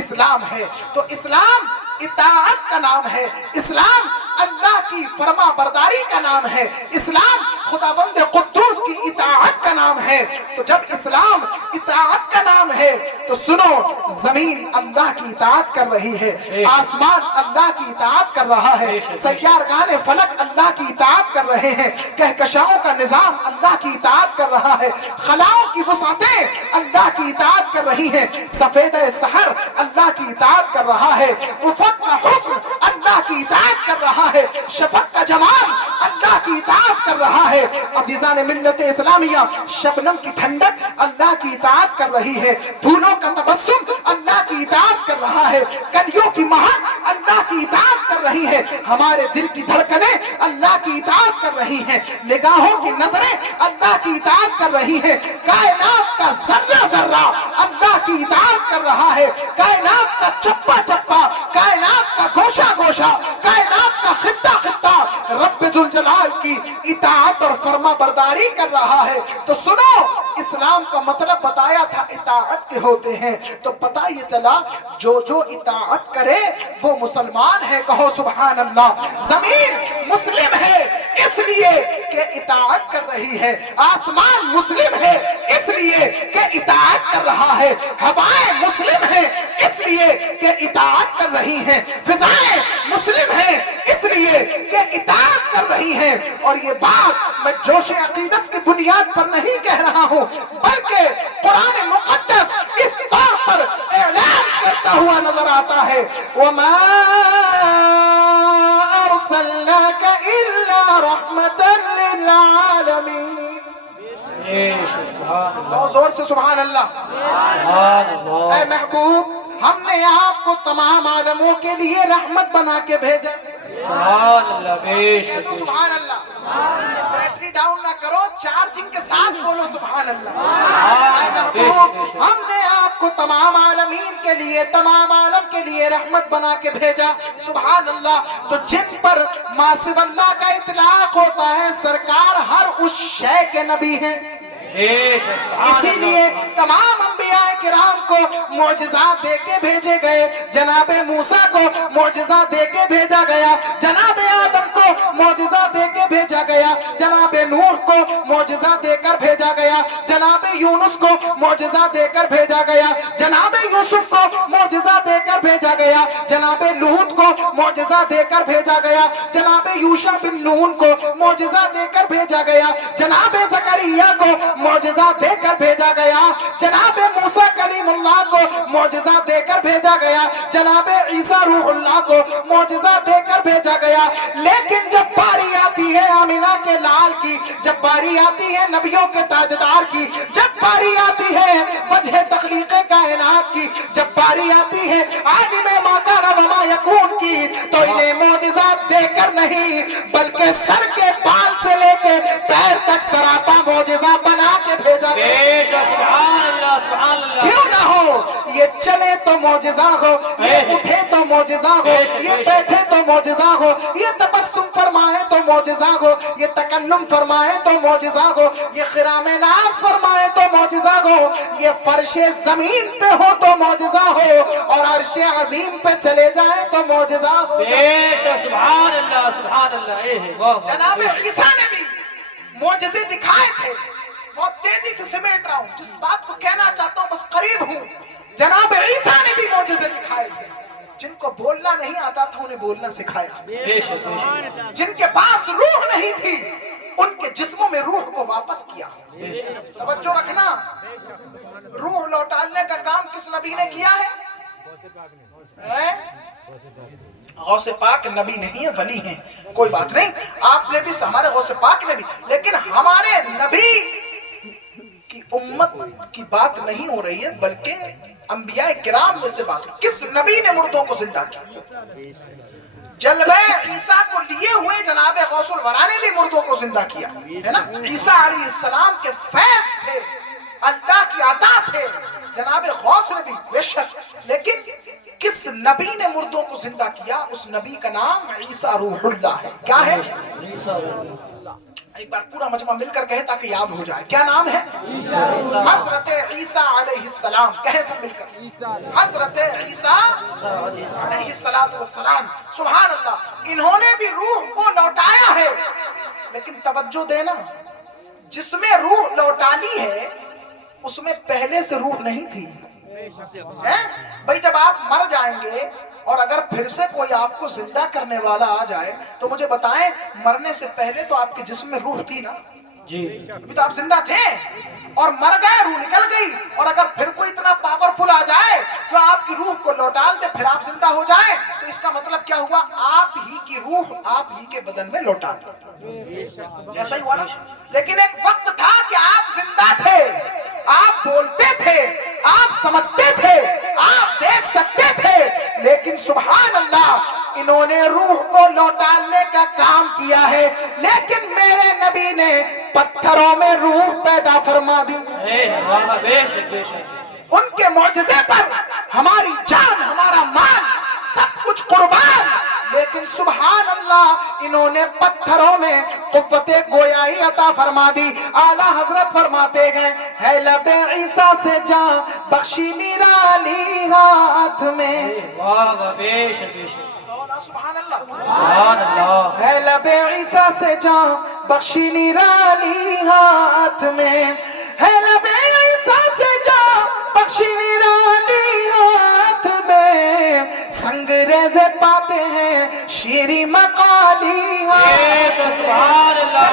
اسلام ہے۔ تو اسلام اطاعت کا نام ہے، اسلام اللہ کی فرما برداری کا نام ہے، اسلام خداوند قدوس کی اطاعت کا نام ہے۔ تو جب اسلام اطاعت کا نام ہے تو سنو، زمین اللہ کی اطاعت کر رہی ہے، آسمان اللہ کی اطاعت کر رہا ہے، سیارگان فلک اللہ کی اطاعت کر رہے ہیں، کہکشاؤں کا نظام اللہ کی اطاعت کر رہا ہے، خلاؤں کی وسعتیں اللہ کی اطاعت کر رہی ہیں، سفید سحر اللہ کی اطاعت کر رہا ہے، افق کا حسن اللہ کی اطاعت کر رہا ہے، شفق کا جمال اللہ کی اطاعت کر رہا ہے۔ عزیزان ملت اسلامیہ، شبنم کی ٹھنڈک اللہ کی اطاعت کر رہی ہے، پھولوں کا تبسم اللہ کی اطاعت کر رہا ہے، کلیوں کی مہک اللہ کی اطاعت کر رہی ہے، ہمارے دل کی دھڑکنیں اللہ کی اطاعت کر رہی ہیں، نگاہوں کی نظریں اللہ کی اطاعت کر رہی ہیں، کائنات کا ذرہ ذرہ اللہ کی اطاعت کر رہا ہے، کائنات کا چپا چپا، کائنات کا گوشہ گوشہ، کائنات کا خطہ خطہ رب ذوالجلال کی اطاعت اور فرما برداری کر رہا ہے۔ تو سنو، اسلام کا مطلب بتایا تھا اطاعت کے ہوتے ہیں، تو پتہ یہ چلا جو جو اطاعت کرے وہ مسلمان ہے۔ کہو سبحان اللہ۔ زمین مسلم ہے اس لیے کہ اطاعت کر رہی ہے، آسمان مسلم ہے اس لیے کہ اطاعت کر رہا ہے، ہوائیں مسلم ہیں اس لیے کہ اطاعت کر رہی ہیں، فضائیں مسلم ہیں اس لیے کہ اطاعت کر رہی ہیں۔ اور یہ بات میں جوش عقیدت کی بنیاد پر نہیں کہہ رہا ہوں، بلکہ قرآن مقدس اس طور پر اعلان کرتا ہوا نظر آتا ہے، وَمَا أَرْسَلْنَاكَ إِلَّا رَحْمَةً لِلْعَالَمِينَ۔ بہت زور سے سبحان اللہ۔ اے محبوب، ہم نے آپ کو تمام عالموں کے لیے رحمت بنا کے بھیجا۔ کہہ دو سبحان اللہ۔ بیٹری ڈاؤن نہ کرو، چارجنگ کے ساتھ بولو سبحان اللہ۔ اے محبوب، ہم نے آپ کو تمام عالمین کے لیے، تمام عالم کے لیے رحمت بنا کے بھیجا۔ سبحان اللہ۔ تو جن پر ما سوی اللہ کا اطلاق ہوتا ہے، سرکار ہر اس شے کے نبی ہیں۔ اسی لیے تمام انبیاء کرام کو معجزات دے کے بھیجے گئے، جناب موسیٰ کو معجزہ دے کے بھیجا گیا، جناب آدم کو معجزہ دے کے بھیجا گیا، جناب نوح کو معجزہ دے کر بھیجا گیا، جناب یونس کو معجزہ دے کر بھیجا گیا، جناب یوسف کو معجزہ دے کر भेजा गया, जनाब लूत को मौजज़ा देकर भेजा गया, जनाब यूशा बिन नून को मौजज़ा देकर भेजा गया, जनाब ज़करिया को मौजज़ा देकर भेजा गया, जनाब मूसा कलीमुल्लाह को मौजज़ा देकर भेजा गया, जनाब ईसा रूहुल्लाह को मौजज़ा देकर भेजा गया। लेकिन जब बारी आती है आमिना के लाल की, जब बारी आती है नबियों के ताजदार की, जब बारी आती है वजह तख्लीक़ कायनात की, जब बारी आती है आलिम मा कान व मा यकून की, तो इन्हें मौजज़ात देकर नहीं बल्कि सर के बाल से लेके पैर तक सरापा मौजज़ा बना के भेजा गया। सुभान अल्लाह, सुभान अल्लाह। क्यों ना हो, ये चले तो मौजज़ा हो, ये उठे तो मौजज़ा हो, ये बैठे तो मौजज़ा हो, ये तबस्सुम फरमाए तो मौजज़ा हो, ये तकल्लुम फरमाए तो मौजज़ा हो, ये ख़िराम नाज़ फरमाए तो मौजज़ा हो, ये फर्शे ज़मीन पे हो तो मौजज़ा हो, और अर्शे अज़ीम पे चले जाए तो मौजज़ा हो। सुभान अल्लाह, सुभान अल्लाह। जनाब ईसा ने भी मौजज़े दिखाए थे। बहुत तेजी से समेट रहा हूँ, जिस बात को कहना चाहता हूँ बस करीब हूँ। जनाब ईसा ने भी मौजज़े दिखाए थे। जिनको बोलना नहीं आता था उन्हें बोलना सिखाया, जिनके पास रूह नहीं थी उनके जिस्मों में रूह को वापस किया। तवज्जो रखना, रूह लौटाने का काम किस नबी ने किया है? गौसे पाक नबी नहीं है, वली हैं, कोई बात नहीं। आपने भी, हमारे गौसे पाक ने भी, लेकिन हमारे नबी की उम्मत की बात नहीं हो रही है, बल्कि अंबिया किराम में से बात। किस नबी ने मुर्दों को जिंदा किया? जलवे ईसा को लिए हुए जनाब गौसुल वरा ने भी मुर्दों को जिंदा किया, है ना। ईसा अलैहिस्सलाम के फैज से, अल्लाह की अता से जनाब गौस ने भी, बेशक, लेकिन किस नबी ने मुर्दों को जिंदा किया? उस नबी का नाम ईसा रूहुल्लाह है। क्या है? एक बार पूरा मजमा मिलकर कहे ताकि याद हो जाए। क्या नाम है? हजरत ईसा अलैहिस्सलाम। कहे सब मिलकर, हजरत ईसा अलैहिस्सलाम। सुभान अल्लाह। इन्होंने भी रूह को लौटाया है, लेकिन तवज्जो देना, जिसमें रूह लौटानी है उसमें पहले से रूह नहीं थी, है भाई। जब आप मर जाएंगे और अगर फिर से कोई आपको जिंदा करने वाला आ जाए तो मुझे बताएं, मरने से पहले तो आपके जिस्म में रूह थी ना जी, अभी तो आप जिंदा थे और मर गए, रूह निकल गई। और अगर फिर कोई इतना पावरफुल आ जाए जो आपकी रूह को लौटा दे, फिर आप जिंदा हो जाए, तो इसका मतलब क्या हुआ? आप ही की रूह आप ही के बदन में लौटा दे। ऐसा ही हुआ ना। लेकिन एक वक्त था कि आप जिंदा थे, आप बोलते थे, आप समझते थे, आप देख सकते थे, लेकिन सुभान अल्लाह इन्होंने रूह को लौटाने का काम किया है। लेकिन मेरे नबी ने पत्थरों में रूह पैदा फरमा दी। उनके मौजज़े पर हमारी जान, हमारा माल, सब कुछ कुर्बान। लेकिन सुभान अल्लाह इन्होंने पत्थरों में कुव्वते गोयाई अता फरमा दी। आला हजरत फरमाते गए, है लबे ईसा से जान बख्शी निराली हाथ में। सुभान अल्लाह, सुभान अल्लाह। है लबे ईसा से जान बख्शी निराली हाथ में, है लबे ईसा से जान बख्शी निराली हाथ में, संगरेज़े पाते हैं शीरी मकाली हाथ। सुभान अल्लाह।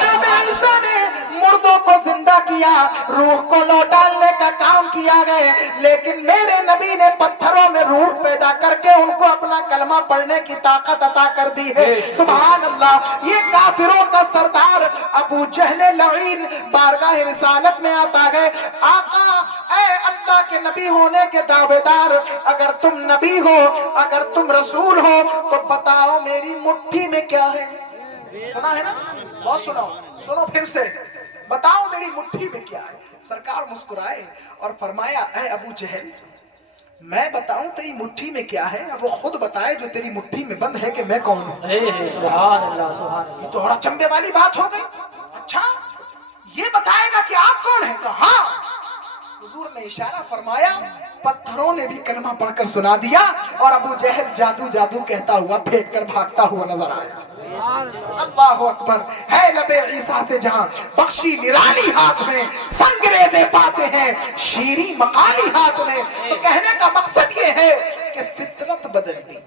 ईसा ने मुर्दों को जिंदा किया, रूह को लौटाने का काम किया गया, लेकिन मेरे नबी ने पत्थरों में रूह पैदा करके उनको अपना कलमा पढ़ने की ताकत अता कर दी है। सुभान अल्लाह। ये काफिरों का सरदार अबू जहल लईन बारगाह रिसालत में आता गए, आका ऐ अल्लाह के नबी होने के दावेदार, अगर तुम नबी हो, अगर तुम रसूल हो, तो बताओ मेरी मुट्ठी में क्या है? सुना है ना? बहुत सुनो, सुनो फिर से, बताओ मेरी मुट्ठी में क्या है? सरकार मुस्कुराए और फरमाया, ऐ अबू जहल, मैं बताऊं तेरी मुट्ठी में क्या है? अब वो खुद बताए जो तेरी मुट्ठी में बंद है कि मैं कौन हूं। सुभान अल्लाह, सुभान अल्लाह। ये तो और अचंभे वाली बात हो गई। अच्छा, ये बताएगा कि आप कौन है? कहा हुजूर ने इशारा फरमाया, पत्थरों ने भी कलमा पढ़कर सुना दिया, और अबू जहल जादू जादू कहता हुआ फेंक कर भागता हुआ नजर आया। अल्लाहु अकबर। है लबे ईसा से जहां बख्शी निराली हाथ में, संगरेज़े पाते हैं शीरी मकाली हाथ में। तो कहने का मकसद ये है कि फितरत फितरत बदल दी।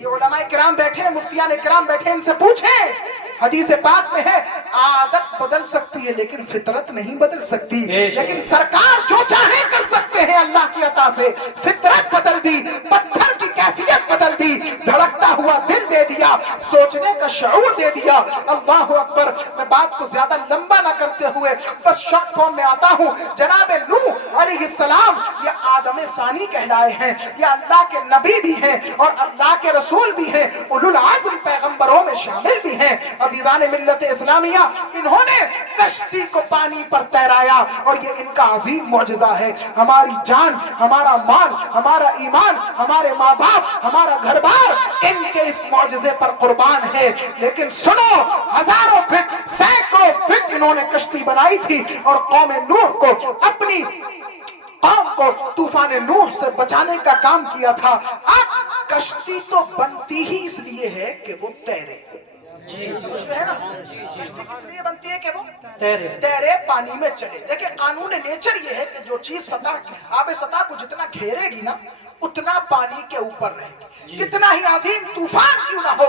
ये उलमाए किराम बैठे हैं, मुफ्तियान किराम बैठे, इनसे पूछें, हदीस पाक में है आदत बदल सकती है लेकिन फितरत नहीं बदल सकती। लेकिन सरकार जो चाहे कर सकते हैं अल्लाह की अता से। फितरत बदल दी, पत्थर की कैफियत बदल दी, धड़कता हुआ दिल दे दिया, सोचने का शऊर दे दिया। अल्लाह अकबर। मैं बात को ज्यादा लंबा ना करते हुए बस शॉर्ट फॉर्म में आता हूँ। जनाब नूह अलैहिस्सलाम ये आदम सानी कहलाए हैं, ये अल्लाह के नबी भी हैं और अल्लाह के रसूल भी हैं, उलुल आज़्म पैगंबरों में शामिल भी हैं। अज़ीज़ान मिल्लत इस्लामिया, इन्होंने कश्ती को पानी पर तैराया और ये इनका अजीम मौजज़ा है। हमारी जान, हमारा माल, हमारा ईमान, हमारे माँ बाप, हमारा घर बार इनके इस मौजज़े पर कुर्बान है। लेकिन सुनो, हजारों फीट, सैकड़ों फीट इन्होंने कश्ती बनाई थी और कौम नूह को, अपनी कौम को तूफान नूह से बचाने का काम किया था। अब कश्ती तो बनती ही इसलिए है कि वो तैरे, है ना? इसलिए बनती है कि वो तैरे, पानी में चले। देखिए कानून नेचर ये है कि जो चीज सतह, आबे सतह को जितना घेरेगी ना उतना पानी के ऊपर रहेगी, कितना ही अजीम तूफान क्यों ना हो,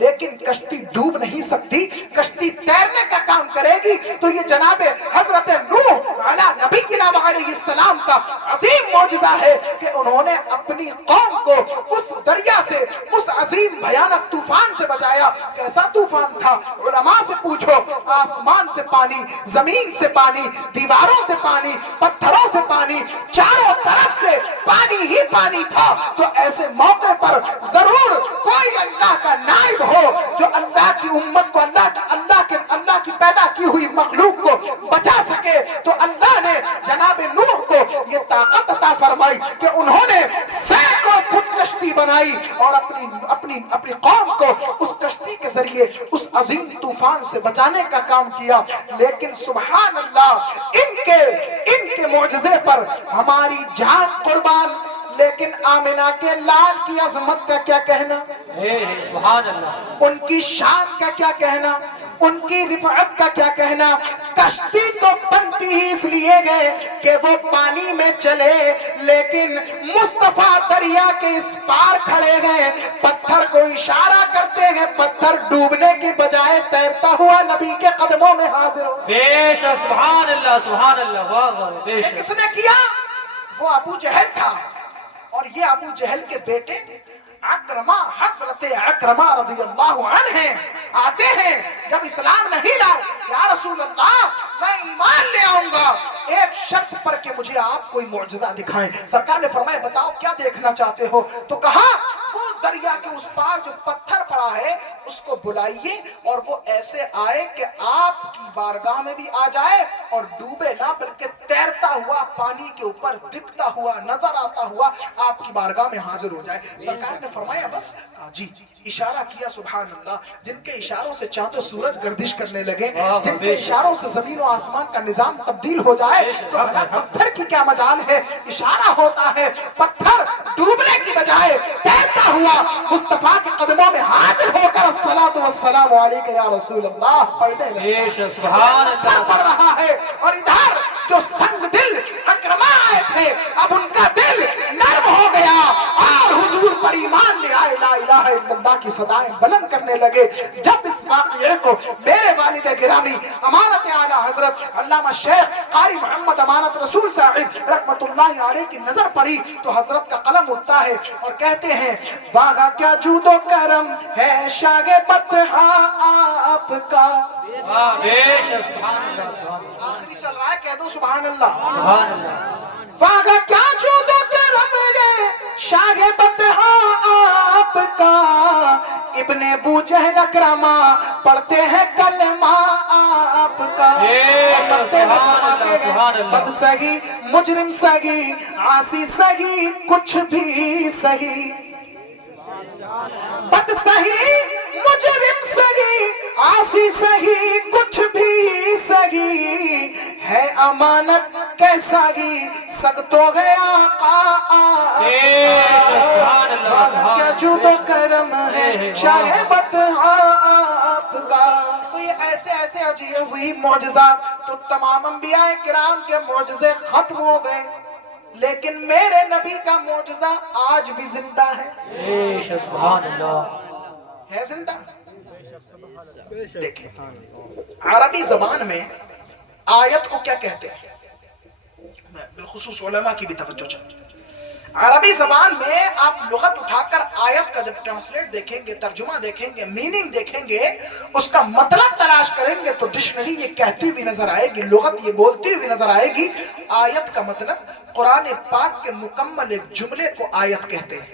लेकिन कश्ती डूब नहीं सकती, कश्ती तैरने का काम करेगी। तो ये जनाबे हजरत नूह अला नबी अलैहिस्सलाम का अजीम मौजज़ा है कि उन्होंने अपनी कौम को उस दरिया से, उस अजीम भयानक तूफान से बचाया। कैसा तूफान था? उलमा से पूछो, आसमान से पानी, जमीन से पानी, दीवारों से पानी, पत्थरों से पानी, चारों तरफ से पानी ही पानी था। तो ऐसे मौके पर जरूर कोई अल्लाह का नाइब हो जो अल्लाह की उम्मत को, अल्लाह की पैदा की हुई मखलूक को बचा सके। तो अल्लाह ने जनाब नूह को ये ताकत अता फरमाई कि उन्होंने सैकड़ों फुट कश्ती बनाई और अपनी कौम को उस कश्ती के जरिए उस अजीम तूफान से बचाने का काम किया। लेकिन सुभान अल्लाह, इनके मौजज़े पर हमारी जान कुर्बान। लेकिन आमिना के लाल की अजमत का क्या कहना, सुभान अल्लाह, उनकी शान का क्या कहना, उनकी रिफअत का क्या कहना। कश्ती तो बनती ही इसलिए गए कि वो पानी में चले, लेकिन मुस्तफा दरिया के इस पार खड़े गए, पत्थर को इशारा करते गए, पत्थर डूबने की बजाय तैरता हुआ नबी के कदमों में हाजिर हो। बेशक, सुभान अल्लाह, सुभान अल्लाह, वाह वाह, बेशक। किसने किया? वो अबू जहल था। और ये अबू जहल के बेटे अक्रमा, हज़रत अक्रमा रज़ियल्लाहु अन्हु हैं। आते हैं, जब इस्लाम नहीं लाए, या रसूल अल्लाह मैं ईमान ले आऊंगा, एक शर्त पर कि मुझे आप कोई मौजज़ा दिखाएं। सरकार ने फरमाया बताओ क्या देखना चाहते हो? तो कहा वो दरिया के उस पार जो पत्थर पड़ा है उसको बुलाइए और वो ऐसे आए कि आपकी बारगाह में भी आ जाए और डूबे ना, बल्कि तैरता हुआ पानी के ऊपर दिखता हुआ, नजर आता हुआ आपकी बारगाह में हाजिर हो जाए। सरकार ने फरमाया बस जी, इशारा किया। सुभान अल्लाह, जिनके इशारों से चांद और सूरज गर्दिश करने लगे, जिनके इशारों से जमीन और आसमान का निजाम तब्दील हो जाए, तो भला पत्थर की क्या मजाल है? इशारा होता है, पत्थर डूबने की बजाय तैरता हुआ मुस्तफा के कदमों में हाजिर होकर अस्सलातु वस्सलामु अलैका या रसूल अल्लाह पढ़ने लगे। सुभान अल्लाह, पढ़ रहा है और इधर जो संग दिल अक्रमा आए थे, अब उनका दिल नर्म हो गया और हुजूर पर ईमान ले आए, ला इलाहा इल्लल्लाह की सदाएं बुलंद करने लगे। जब इस वाक़ये को मेरे वालिद गिरामी अमानत आला हजरत अल्लामा शेख कारी मोहम्मद अमानत रसूल साहिब रहमतुल्लाहि अलैह की नजर पड़ी तो हजरत का कलम उठता है और कहते हैं वागा क्या जूदो करम है शागे बतहा आपका। बेशक, सुभान अल्लाह, सुभान अल्लाह, आखिरी चल रहा है, कह दो सुभान अल्लाह। सुभान अल्लाह। वागा क्या जूदो करम है शागे बतहा आपका, इब्ने अबू जहल अकरमा पढ़ते हैं कलमा आपका। बद सही, मुजरिम सही, आसी सही, कुछ भी सही, बद सही, मुजरिम सही, आसी सही, कुछ भी सही, है अमानत कैसा ही सग तो गया क्या जूदो करम है शाहे बतहा आपका। तो ये ऐसे ऐसे अजीब मौजज़ा, तो तमाम अंबिया किराम के मौजज़े खत्म हो गए। لیکن میرے نبی کا معجزہ آج بھی زندہ ہے. سبحان اللہ. ہے زندہ. دیکھیں عربی زبان میں آیت کو کیا کہتے ہیں؟ میں بالخصوص علماء کی بھی توجہ چاہتا ہوں. عربی زبان میں آپ لغت اٹھا کر آیت کا جب ٹرانسلیٹ دیکھیں گے، ترجمہ دیکھیں گے، میننگ دیکھیں گے، اس کا مطلب تلاش کریں گے تو ڈکشنری یہ کہتی ہوئی نظر آئے گی، لغت یہ بولتی ہوئی نظر آئے گی، آیت کا مطلب قرآن پاک کے مکمل ایک جملے کو آیت کہتے ہیں.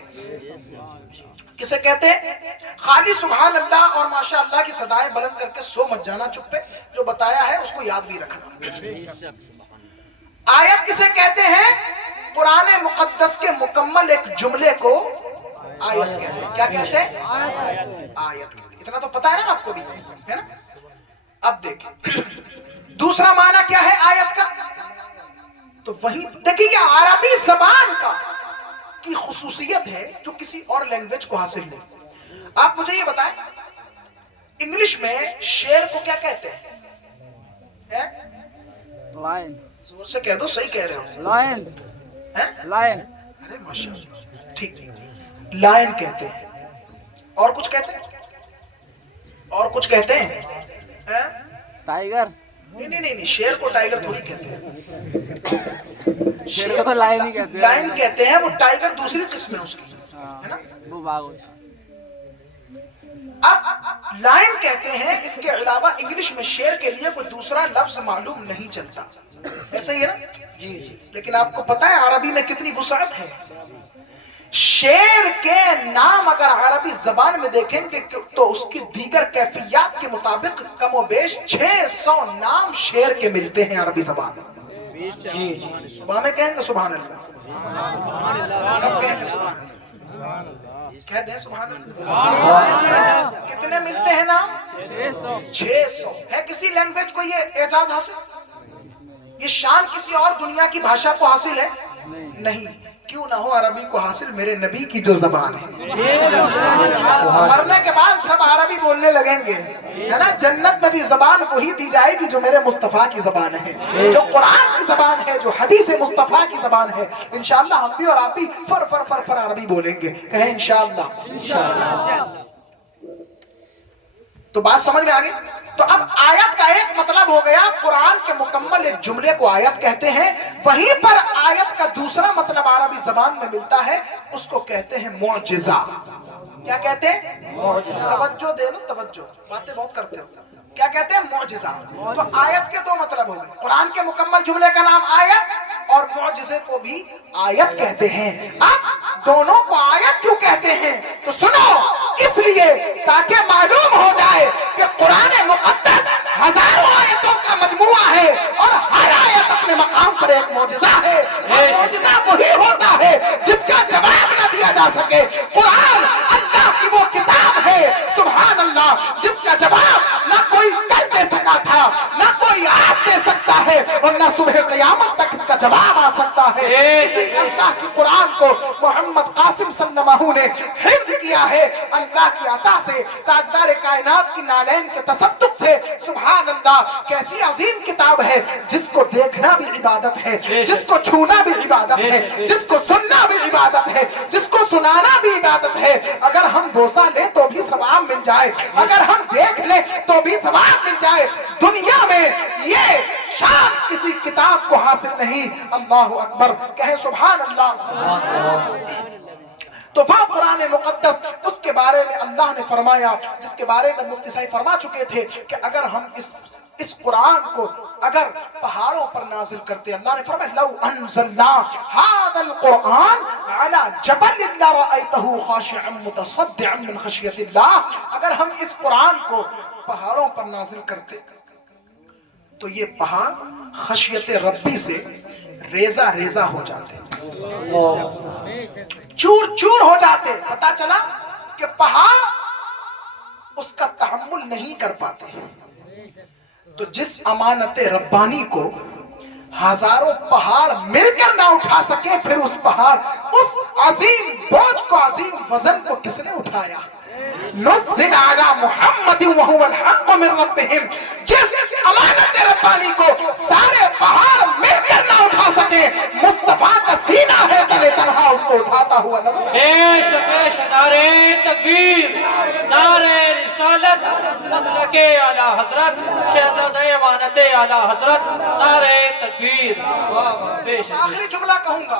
کسے کہتے ہیں؟ خالی سبحان اللہ اور ماشاء اللہ کی صدائیں بلند کر کے سو مت جانا چپ پہ، جو بتایا ہے اس کو یاد بھی رکھنا. آیت کسے کہتے ہیں؟ قرآن مقدس کے مکمل ایک جملے کو آیت کہتے ہیں. کیا کہتے ہیں؟ آیت کہتے ہیں. اتنا تو پتا ہے نا آپ کو بھی، ہے نا؟ اب دیکھیں دوسرا معنی کیا ہے آیت کا. تو وہیں دیکھیں یہ عربی زبان کا کی خصوصیت ہے جو کسی اور لینگویج کو حاصل نہیں. آپ مجھے یہ بتائیں انگلش میں شیر کو کیا کہتے ہیں؟ لائن. زور سے کہہ دو، صحیح کہہ رہے ہو. لائن. لائن. ارے ماشاءاللہ، ٹھیک ٹھیک. لائن کہتے ہیں. اور کچھ کہتے ہیں؟ اور کچھ کہتے ہیں؟ ٹائگر. نہیں، شیر کو ٹائگر تھوڑی کہتے ہیں. شیر کو تو لائن ہی کہتے ہیں. لائن کہتے ہیں، وہ ٹائگر دوسری قسم ہے اس کی، ہے نا؟ وہ باغ. اب لائن کہتے ہیں. اس کے علاوہ انگلش میں شیر کے لیے کوئی دوسرا لفظ معلوم نہیں چلتا. ایسا ہی ہے نا؟ لیکن آپ کو پتا ہے عربی میں کتنی وسعت ہے. شیر کے نام اگر عربی زبان میں دیکھیں گے تو اس کی دیگر کیفیات کے مطابق کم و بیش 600 نام شیر کے ملتے ہیں عربی زبان میں. صبح میں کہیں گے سبحان اللہ، کب کہیں گے سبحان اللہ؟ کہہ دیں سبحان اللہ. کتنے ملتے ہیں نام؟ 600. ہے کسی لینگویج کو یہ اعجاز حاصل؟ یہ شان کسی اور دنیا کی بھاشا کو حاصل ہے؟ نہیں. کیوں نہ ہو عربی کو حاصل میرے نبی کی جو زبان ہے. مرنے کے بعد سب عربی بولنے لگیں گے، ہے نا؟ جنت میں بھی زبان وہی دی جائے گی جو میرے مصطفیٰ کی زبان ہے، جو قرآن کی زبان ہے، جو حدیث مصطفیٰ کی زبان ہے. انشاءاللہ ہم بھی اور آپ بھی فر عربی بولیں گے. کہیں انشاءاللہ. تو بات سمجھ میں آ گئی. تو اب آیت کا ایک مطلب ہو گیا قرآن کے مکمل ایک جملے کو آیت کہتے ہیں. وہیں پر آیت کا دوسرا مطلب عربی زبان میں ملتا ہے، اس کو کہتے ہیں معجزہ. کیا کہتے ہیں؟ توجہ دے لو، توجہ، باتیں بہت کرتے ہو. کیا کہتے ہیں؟ معجزہ. تو آیت کے دو مطلب ہو گئے. قرآن کے مکمل جملے کا نام آیت اور معجزے کو بھی آیت کہتے ہیں. اب دونوں کو آیت کیوں کہتے ہیں؟ تو سنو، اس لیے تاکہ معلوم ہو جائے کہ قرآن مقدس ہزاروں آیتوں کا مجموعہ ہے اور ہر آیت اپنے مقام پر ایک معجزہ ہے. اور معجزہ وہی ہوتا ہے جس کا جواب نہ دیا جا سکے. قرآن اللہ کی وہ کتاب ہے، سبحان اللہ، جس کا جواب نہ کوئی کل دے سکا تھا، نہ کوئی آج دے سکتا ہے، اور نہ صبح قیامت تک اس کا جواب آ سکتا ہے. اسی اللہ کی قرآن کو محمد قاسم صلی اللہ علیہ وسلم نے حفظ کیا ہے اللہ کی عطا سے، تاجدار کائنات کی نالین کے تصدق سے. سبحان اللہ، کیسی عظیم کتاب ہے جس کو دیکھنا بھی عبادت ہے، جس کو چھونا بھی عبادت ہے، جس کو سننا بھی عبادت ہے، جس کو سنانا بھی عبادت ہے. اگر ہم بوسہ لیں تو بھی ثواب مل جائے، اگر ہم دیکھ لیں تو بھی ثواب مل جائے. دنیا میں یہ شان کسی کتاب کو حاصل نہیں. اللہ اکبر، کہیں سبحان اللہ. تو وہ قرآن مقدس، اس کے بارے میں اللہ نے فرمایا، جس کے بارے میں مفتی صاحب فرما چکے تھے کہ اگر ہم اس قرآن کو اگر پہاڑوں پر نازل کرتے، اللہ نے فرمایا لو انزلنا هذا القرآن على جبل لرأيته خاشعا متصدعا من خشية الله. اگر ہم اس قرآن کو پہاڑوں پر نازل کرتے تو یہ پہاڑ خشیت ربی سے ریزہ ریزہ ہو جاتے، چور چور ہو جاتے. پتا چلا کہ پہاڑ اس کا تحمل نہیں کر پاتے. تو جس امانت ربانی کو ہزاروں پہاڑ مل کر نہ اٹھا سکے، پھر اس پہاڑ، اس عظیم بوجھ کو، عظیم وزن کو کس نے اٹھایا؟ نزل علی محمد وهو الحق من ربهم. جس امانت ربانی کو سارے پہاڑ مل کر نہ اٹھا سکے، مصطفیٰ मुस्तफा का सीना है तले तनहा उसको उठाता हुआ नजर पेश पेश नारे तकबीर, नारे रिसालत, मसलके आला हजरत, शहजादे अमानते आला हजरत, नारे तकबीर। वाह वाह, पेश आखिरी जुमला कहूंगा,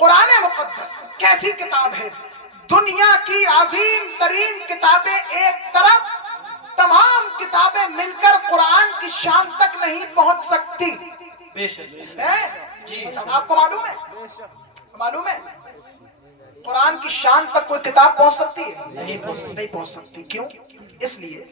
कुरान मुकद्दस कैसी किताब है, दुनिया की अजीम तरीन किताबें एक तरफ, तमाम किताबें मिलकर कुरान की शान तक नहीं पहुंच सकती पेश है? जी आपको मालूम है? मालूम है कुरान की शान तक कोई किताब पहुंच सकती है? नहीं पहुंच सकती। क्यों? इसलिए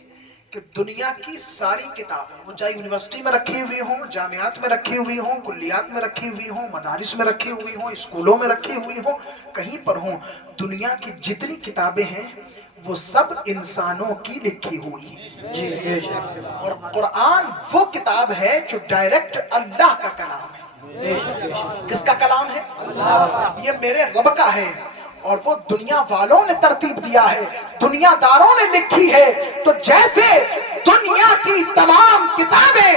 कि दुनिया की सारी किताबें, वो चाहे यूनिवर्सिटी में रखी हुई हो, जामियात में रखी हुई हो, कुल्लियात में रखी हुई हो, मदारिस में रखी हुई हो, स्कूलों में रखी हुई हो, कहीं पर हो, दुनिया की जितनी किताबें हैं वो सब इंसानों की लिखी हुई है। और कुरान वो किताब है जो डायरेक्ट अल्लाह का कलाम है। किसका कलाम है? ये मेरे रब का है, और वो दुनिया वालों ने तरतीब दिया है, दुनियादारों ने लिखी है। तो जैसे दुनिया की तमाम किताबें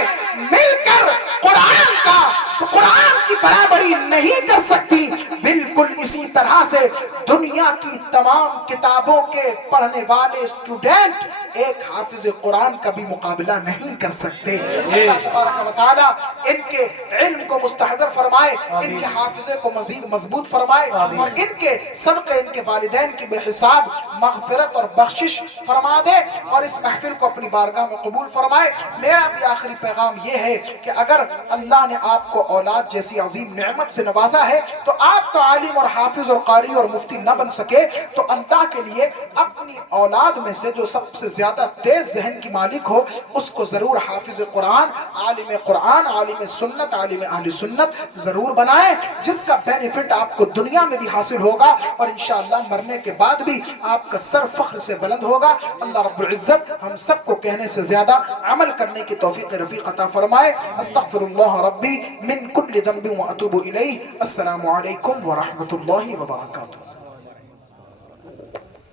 मिलकर कुरान का, तो कुरान की बराबरी नहीं कर सकती, बिल्कुल इसी तरह से दुनिया की तमाम किताबों के पढ़ने वाले स्टूडेंट एक हाफिज कुरान का भी मुकाबला नहीं कर सकते। अल्लाह तबारक व तआला इनके इल्म को मुस्तहज़र फरमाए, इनके हाफिजे को मजीद मजबूत फरमाए, और इनके सदक़े इनके वालिदैन की बेहिसाब मग़फ़िरत और बख्शिश फरमा दे, और इस महफिल को अपनी बारगाह में कबूल फरमाए। मेरा भी आखिरी पैगाम ये है कि अगर अल्लाह ने आपको औलाद जैसी अजीम नेमत से नवाजा है, तो आप तो आलिम और हाफिज और कारी और मुफ्ती न बन सके, तो अल्लाह के लिए अपनी औलाद में से जो सबसे ज्यादा तेज जहन की मालिक हो, उसको जरूर हाफिज कुरान, आलिम सुन्नत, आलिम अहले सुन्नत जरूर बनाएं, जिसका बेनिफिट आपको दुनिया में भी हासिल होगा और इंशाअल्लाह मरने के बाद भी आपका सर फख्र से बुलंद होगा। अल्लाह रब्बुल इज्जत हम सबको कहने से ज्यादा अमल करने की तौफीक रफीक अता फरमाए। अस्तगफिरुल्लाह रब्बी मिन कुल्लि ज़ंबिन व अतूबु इलैहि। अस्सलामु अलैकुम व रहमतुल्लाहि व बरकातुहू।